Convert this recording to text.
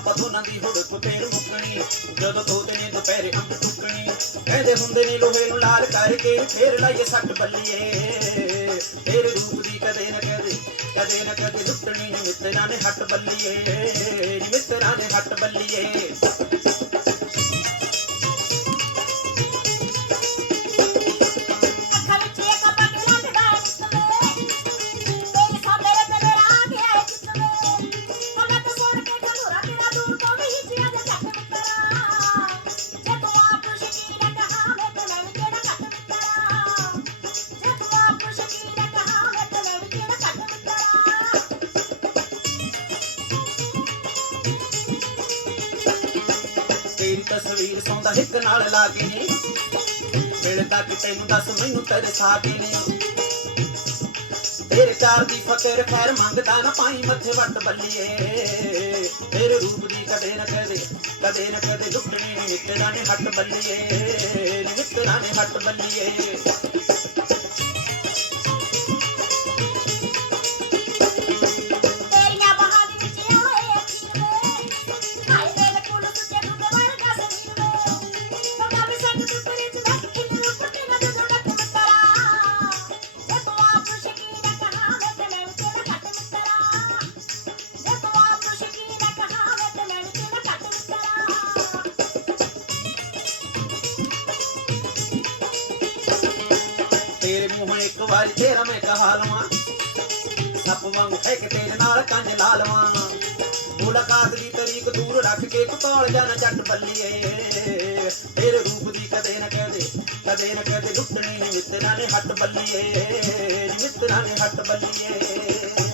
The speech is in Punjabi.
ਆਪਾਂ ਦੋਨਾਂ ਦੀ ਹੁੜਕ ਫੇਰ ਮੁੱਕਣੀ। ਜਦੋਂ ਤੋਤੇ ਨੇ ਦੁਪਹਿਰੇ ਅੰਬ ਟੁੱਕਣੀ ਕਹਿੰਦੇ ਹੁੰਦੇ ਨੇ ਲੋਹੇ ਨੂੰ ਲਾਲ ਕਰਕੇ ਫੇਰ ਲਾਈਏ ਸੱਟ ਬੱਲੀਏ। ਫੇਰ ਰੂਪ ਦੀ ਕਦੇ ਨਾ ਕਦੇ ਕਦੇ ਨਾ ਕਦੇ ਲੁੱਟਣੀ ਨੀ ਮਿੱਤਰਾਂ ਨੇ ਹੱਟ ਬੱਲੀਏ। ਮਿੱਤਰਾਂ ਨੇ ਹੱਟ ਬੱਲੀਏ। ਤਸਵੀਰ ਸੌਂਦਾ ਹਿੱਕ ਨਾਲ ਲਾ ਕੇ। ਨੀ ਮਿਲਦਾ ਕਿ ਤੈਨੂੰ ਦੱਸ ਮੈਨੂੰ ਤਰਸਾ ਕੇ ਨੀ ਤੇਰੇ ਚਾਰ ਦੀ ਫਕਰ ਖੈਰ ਮੰਗਦਾ ਨਾ ਪਾਈ ਮੱਥੇ ਵੱਟ ਬੱਲੀਏ। ਤੇਰੇ ਰੂਪ ਦੀ ਕਦੇ ਨਾ ਕਦੇ ਕਦੇ ਨਾ ਕਦੇ ਲੁੱਟਣੀ ਨੀ ਮਿੱਤਰਾਂ ਨੇ ਹੱਟ ਬੱਲੀਏ ਨੀ ਮਿੱਤਰਾਂ ਨੇ ਹੱਟ ਬੱਲੀਏ। ਤੇਰੇ ਇੱਕ ਵਾਰੀ ਤੇਰਾ ਮੈਂ ਕਹਾ ਲਵਾਂ। ਸੱਪ ਵਾਂਗੂ ਫੇਕ ਤੇਰੇ ਨਾਲ ਕੰਜ ਲਾ ਲਵਾਂ। ਮੁਲਾਕਾਤ ਦੀ ਤਰੀਕ ਦੂਰ ਰੱਖ ਕੇ ਕਪਾਲ ਕਾਲ ਜਾਣਾ ਜੱਟ ਬੱਲੀਏ। ਤੇਰੇ ਰੂਪ ਦੀ ਕਦੇ ਨਾ ਕਦੇ ਕਦੇ ਨਾ ਕਦੇ ਲੁੱਟਣੀ ਮਿੱਤਰਾਂ ਨੇ ਹੱਟ ਬੱਲੀਏ ਨੀ ਮਿੱਤਰਾਂ ਨੇ ਹੱਟ ਬੱਲੀਏ।